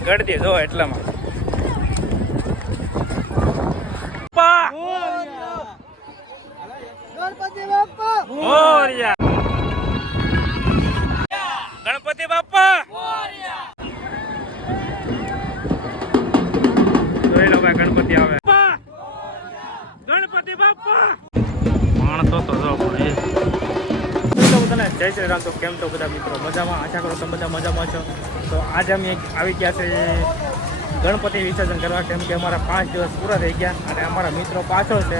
ગળદી જો એટલામાં ગણપતિ બાપ્પા મોરયા ગણપતિ બાપ્પા જોઈ લો ભાઈ ગણપતિ આવે ગણપતિ બાપ્પા માણસો તો જો ભાઈ તને જય શ્રી રામ. તો કેમ તો બધા મિત્રો મજામાં? આશા કરો તમે બધા મજામાં છો. તો આજે અમે આવી ગયા છે ગણપતિ વિસર્જન કરવા, કેમ કે અમારા 5 દિવસ પૂરા થઈ ગયા અને અમારા મિત્રો પાછળ છે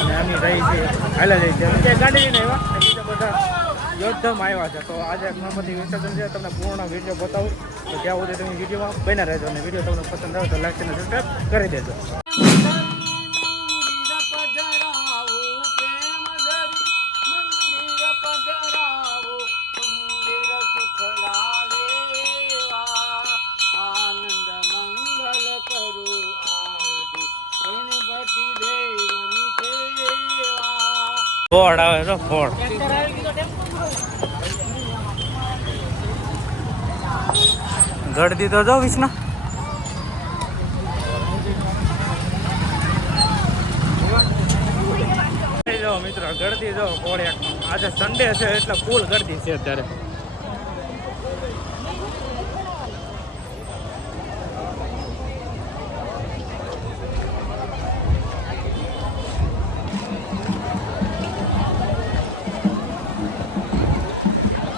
અને અમે રહી છીએ હાલા જઈએ છીએ જે ગાડી લઈને આવ્યા અને બીજા બધા યોદ્ધમ આવ્યા છે. તો આજે ગણપતિ વિસર્જન છે, તમને પૂર્ણ વિડીયો બતાવું. તો જ્યાં સુધી તમે વિડીયોમાં બન્યા રહેજો અને વિડીયો તમને પસંદ આવે તો લાઈક અને સબસ્ક્રાઈબ કરી દેજો. ફોડ આવે તો ફોડ ગળદી તો જો વિષ્ણુ મિત્રો ગળદી જો ફોડ. આજે સન્ડે છે એટલે ફૂલ ગળદી છે અત્યારે.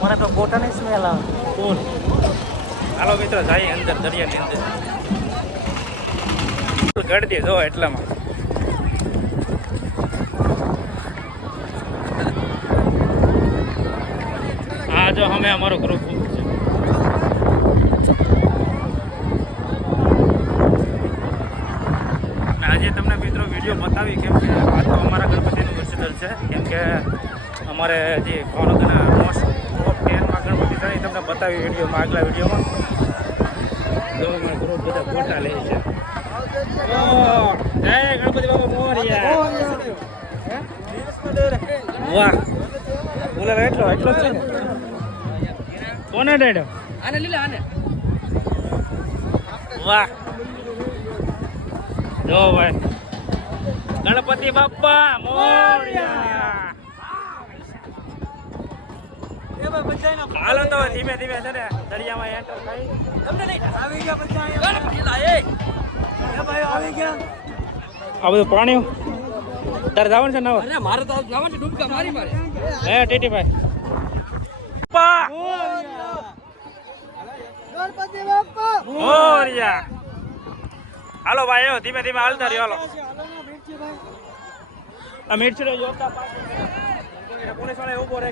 મને તો બોટાની સ્મેલ આવે ફૂલ. હાલો મિત્રો જાય અંદર દરિયાની અંદર. ગળદી જો એટલામાં હા જો અમે અમારો ગ્રુપ છે. આજે તમને મિત્રો વિડીયો બતાવી કેમ કે આ તો અમારા ગણપતિનું વિસર્જન છે, કેમ કે અમારે જે ભાવનગરના મોસ્ટ ટોપ 10માં ગણપતિ થાય તમને બતાવી વિડીયોમાં, આગલા વિડીયોમાં. ગ્રુપ બધા ફોટા લે છે. જય ગણપતિ બાપા મોરયા. વાહ બોલે એટલો જ છે ને. કોને ડેડો આને લીલા આને. વાહ જો ભાઈ ગણપતિ બાપ્પા મોરયા. હાલો તો ધીમે ધીમે છે ને દરિયામાં એન્ટર થઈ. તમને નહીં આવી ગયા બધા આવી ગયા. આ બધું પાણી તારે જવાનું છે નવા? અરે મારે તો જવાનું છે, ડૂબકા મારી મારે. હે ટીટીભાઈ ગણપતિ બાપ્પા મોરયા. હાલો ભાઈ એવો ધીમે ધીમે હાલતા રહ્યો. હાલો આ મિર્ચી નો જોતા પોલીસ વાળા ઉભો રહે.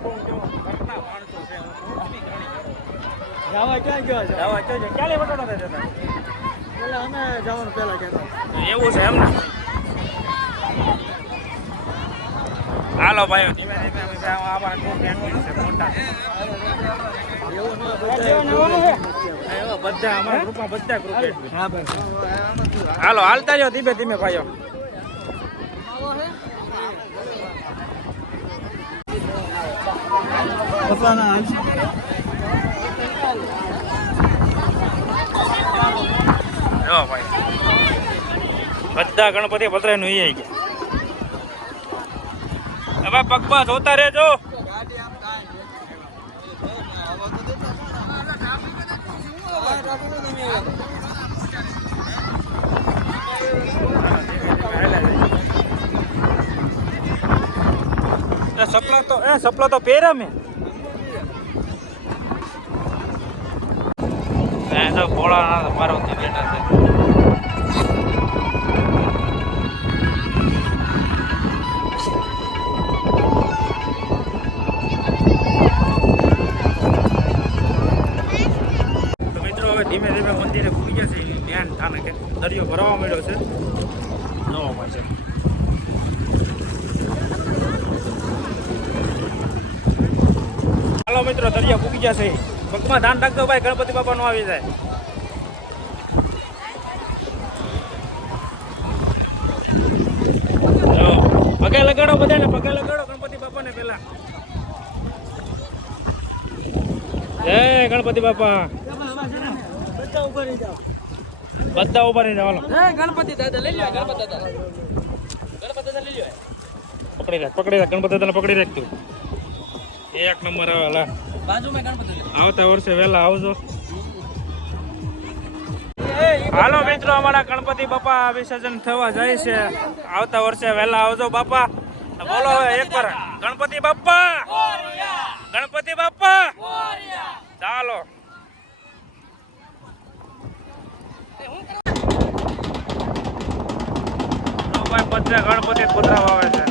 જવા ક્યાં ગયો છે? જવા ક્યાં બટાડો જતા એટલે અમે જવાનું પેલા કહેતા. એવું છે એમને? હાલો ભાઈ ધીમે ધીમે અમારા ગ્રુપ એન્ટ્રી છે મોટા. બધા અમારા ગ્રુપમાં બધા ગ્રુપ એન્ટ્રી. હાલો હાલતા રહ્યો ધીમે ધીમે ભાઈઓ. જો ભાઈ બધા ગણપતિ પતરાય નું આવી ગયા. હવે પગમાં જોતા રહેજો. સપલા તો પહેરા મેં તો ભોળા મારો બેઠા છે. ધીમે ધીમે મંદિરે પૂરી ગયા છે. ધ્યાન થાને કે દરિયો ભરવા મળ્યો છે નવામાં છે. હાલો મિત્રો દરિયા પૂકી ગયા છે. પગમાં ધ્યાન રાખજો ભાઈ, ગણપતિ બાપા નો આવી જાય. પગે લગાડો બધાને, પગે લગાડો ગણપતિ બાપાને પેલા. જય ગણપતિ બાપા. બધા ઉપર જાઓ. બધા ઉભા રહી જાવ ગણપતિ દાદા લઈ લ્યો ગણપતિ દાદા લઈ લ્યો પકડી રાખ ગણપતિ દાદાને પકડી રાખ તું એક નંબર આવે લા બાજુમાં ગણપતિ આવતા વર્ષે વહેલા આવજો હાલો મિત્રો અમારા ગણપતિ બાપા વિસર્જન થવા જાય છે આવતા વર્ષે વહેલા આવજો બાપા બોલો હવે એકવાર ગણપતિ બાપા ચાલો બધે ગણપતિ કુતરા વાવે છે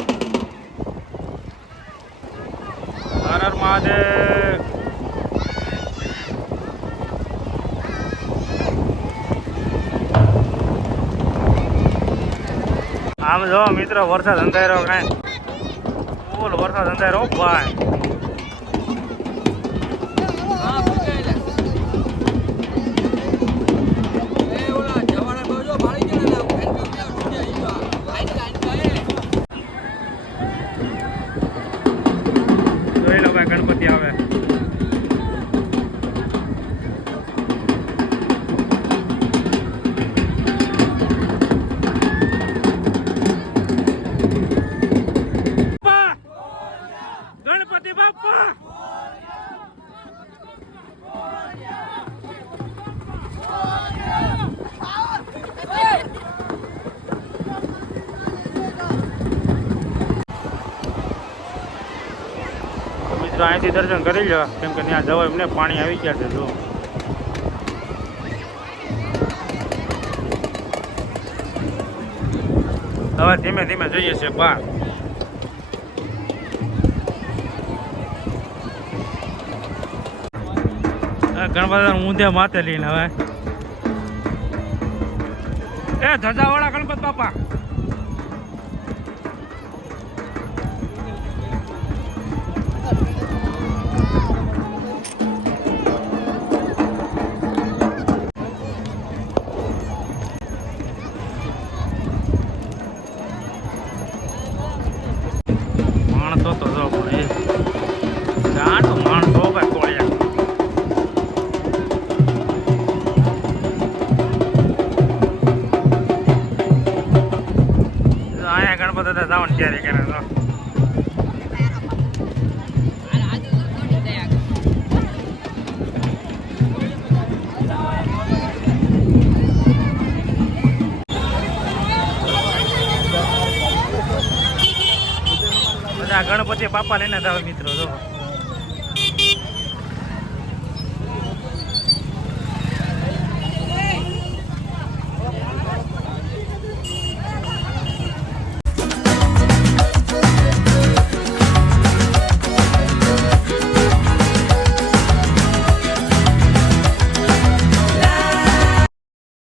હર હર મહાદેવ આમ જો મિત્રો વરસાદ અંધારો કાંઈ ફૂલ વરસાદ અંધારો ભાઈ જોઈ લો ભાઈ ગણપતિ આવે ગણપતિ બાપા મિત્રો અહીંથી દર્શન કરી લો કેમ કે ત્યાં જવાય એમને પાણી આવી ગયા છે જો હવે ધીમે ધીમે જઈએ છીએ બહાર ગણપતિ ઊંધે માથે લઈને હવે એ ધજાવાળા ગણપત બાપા માણસો તો જો ભાઈ ગાંડો માણસો ભાઈ કોળિયા અહીંયા ગણપતિ દાદા જવાની તૈયારી કરે તો બધા ગણપતિ બાપા લઈને જાવ મિત્રો જો